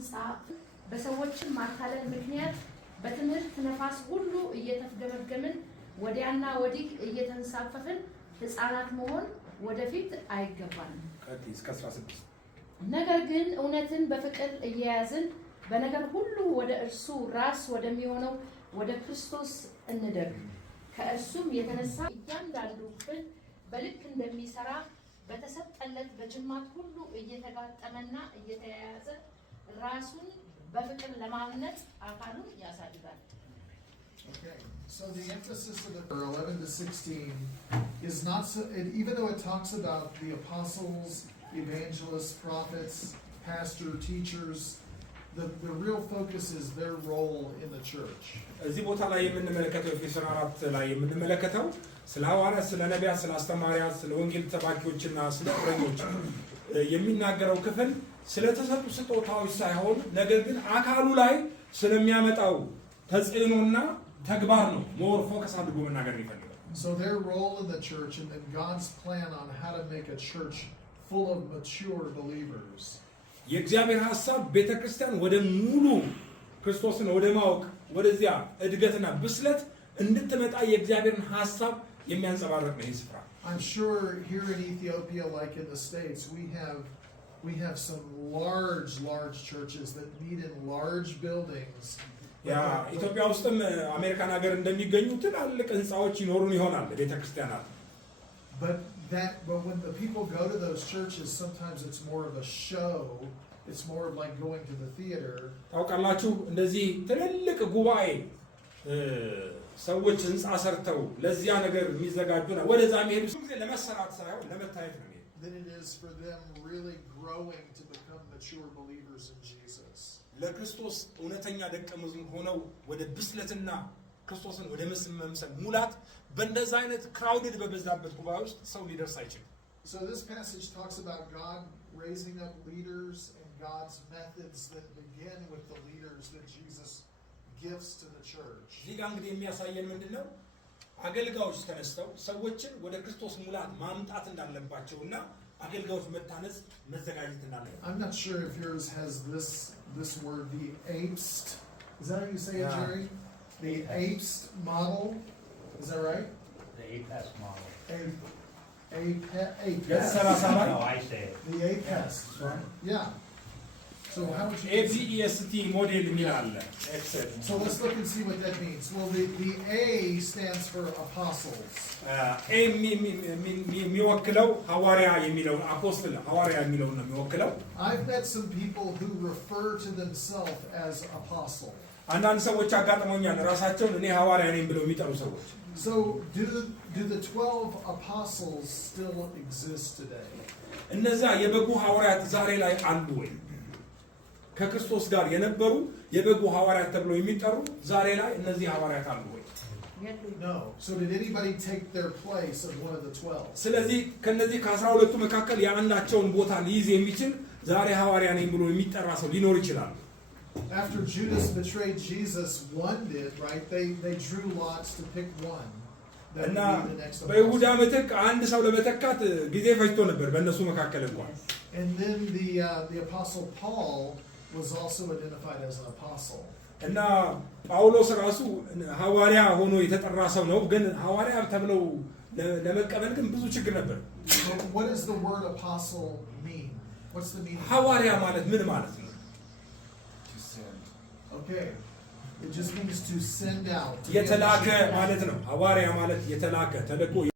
ህንጻ በሰዎችን ማታለል ምክንያት በትምህርት ነፋስ ሁሉ እየተፍገመገምን ወዲያና ወዲህ እየተንሳፈፍን ህፃናት መሆን ወደፊት አይገባንም። እስከ 16 ነገር ግን እውነትን በፍቅር እየያዝን በነገር ሁሉ ወደ እርሱ ራስ ወደሚሆነው ወደ ክርስቶስ እንደግ። ከእርሱም የተነሳ እያንዳንዱ ክፍል በልክ እንደሚሰራ በተሰጠለት በጅማት ሁሉ እየተጋጠመና እየተያያዘ ራሱን በፍቅር ለማምነጽ አካሉን ያሳድጋል። Okay, so the emphasis of the 11 to 16 is not so, even though it talks about the apostles, evangelists, prophets, pastor, teachers, the real focus is their role in the church. እዚህ ቦታ ላይ የምንመለከተው ኤፌሶን 4 ላይ የምንመለከተው ስለ ሐዋርያት፣ ስለ ነቢያት፣ ስለ አስተማሪያት፣ ስለ ወንጌል ሰባኪዎችና ስለ እረኞች የሚናገረው ክፍል ስለተሰጡ ስጦታዎች ሳይሆን ነገር ግን አካሉ ላይ ስለሚያመጣው ተጽዕኖና ተግባር ነው ሞር ፎከስ አድርጎ መናገር ይፈልጋል። So their role in the church and then God's plan on how to make a church full of mature believers. የእግዚአብሔር ሐሳብ ቤተክርስቲያን ወደ ሙሉ ክርስቶስን ወደ ማወቅ ወደዚያ እድገትና ብስለት እንድትመጣ የእግዚአብሔርን ሐሳብ የሚያንጸባርቅ ነው ይህ ስፍራ። I'm sure here in Ethiopia, like in the States, we have some large churches that meet in large buildings. ያ ኢትዮጵያ ውስጥም አሜሪካን ሀገር እንደሚገኙ ትላልቅ ህንጻዎች ይኖሩን ይሆናል ቤተክርስቲያናት። But when the people go to those churches, sometimes it's more of a show. It's more of like going to the theater. ታውቃላችሁ እንደዚህ ትልልቅ ጉባኤ ሰዎች ህንጻ ሰርተው ለዚያ ነገር የሚዘጋጁና ወደዛ የሚሄዱ ጊዜ ለመሰራት ሳይሆን ለመታየት ነው። Than it is for them really growing to become mature believers in Jesus. ለክርስቶስ እውነተኛ ደቀ መዝሙር ሆነው ወደ ብስለትና ክርስቶስን ወደ መምሰል ሙላት በእንደዛ አይነት ክራውድድ በበዛበት ጉባኤ ውስጥ ሰው ሊደርስ አይችልም። So this passage talks about God raising up leaders and God's methods that begin with the leaders that Jesus gives to the church. እዚህ ጋር እንግዲህ የሚያሳየን ምንድነው? አገልጋዮች ተነስተው ሰዎችን ወደ ክርስቶስ ሙላት ማምጣት እንዳለባቸውና አገልጋዮች መታነጽ መዘጋጀት እንዳለባቸው። I'm not sure if yours has this word, the APEST. Is that how you say it, Jerry? The APEST model. Is that right? The APEST model. APEST. No, I say it. The APEST, right? Yeah. So how would you? APEST model የሚላለ So let's look and see what that means. Well, the A stands for apostles. የሚወክለው ሐዋርያ የሚለውን አፖስትል ሐዋርያ የሚለውን ነው የሚወክለው። I've met some people who refer to themselves as apostle. አንዳንድ ሰዎች አጋጥመውኛል ራሳቸውን እኔ ሐዋርያ ነኝ ብለው የሚጠሩ ሰዎች። So do the 12 apostles still exist today? እነዛ የበጉ ሐዋርያት ዛሬ ላይ አሉ ወይ? ከክርስቶስ ጋር የነበሩ የበጉ ሐዋርያት ተብለው የሚጠሩ ዛሬ ላይ እነዚህ ሐዋርያት አሉ ወይ? No. So did anybody take their place of one of the 12? ስለዚህ ከነዚህ ከ12ቱ መካከል የአንዳቸውን ቦታ ሊይዝ የሚችል ዛሬ ሐዋርያ ነኝ ብሎ የሚጠራ ሰው ሊኖር ይችላል። After Judas betrayed Jesus, one did, right? They drew lots to pick one. እና በይሁዳ ምትክ አንድ ሰው ለመተካት ጊዜ ፈጅቶ ነበር በእነሱ መካከል እንኳን። And then the apostle Paul was also identified as an apostle. እና ጳውሎስ ራሱ ሐዋርያ ሆኖ የተጠራ ሰው ነው፣ ግን ሐዋርያ ተብለው ለመቀበል ግን ብዙ ችግር ነበር። What does the word apostle mean? What's the meaning? ሐዋርያ ማለት ምን ማለት ነው? Okay. It just means to send out. የተላከ ማለት ነው። ሐዋርያ ማለት የተላከ ተልኮ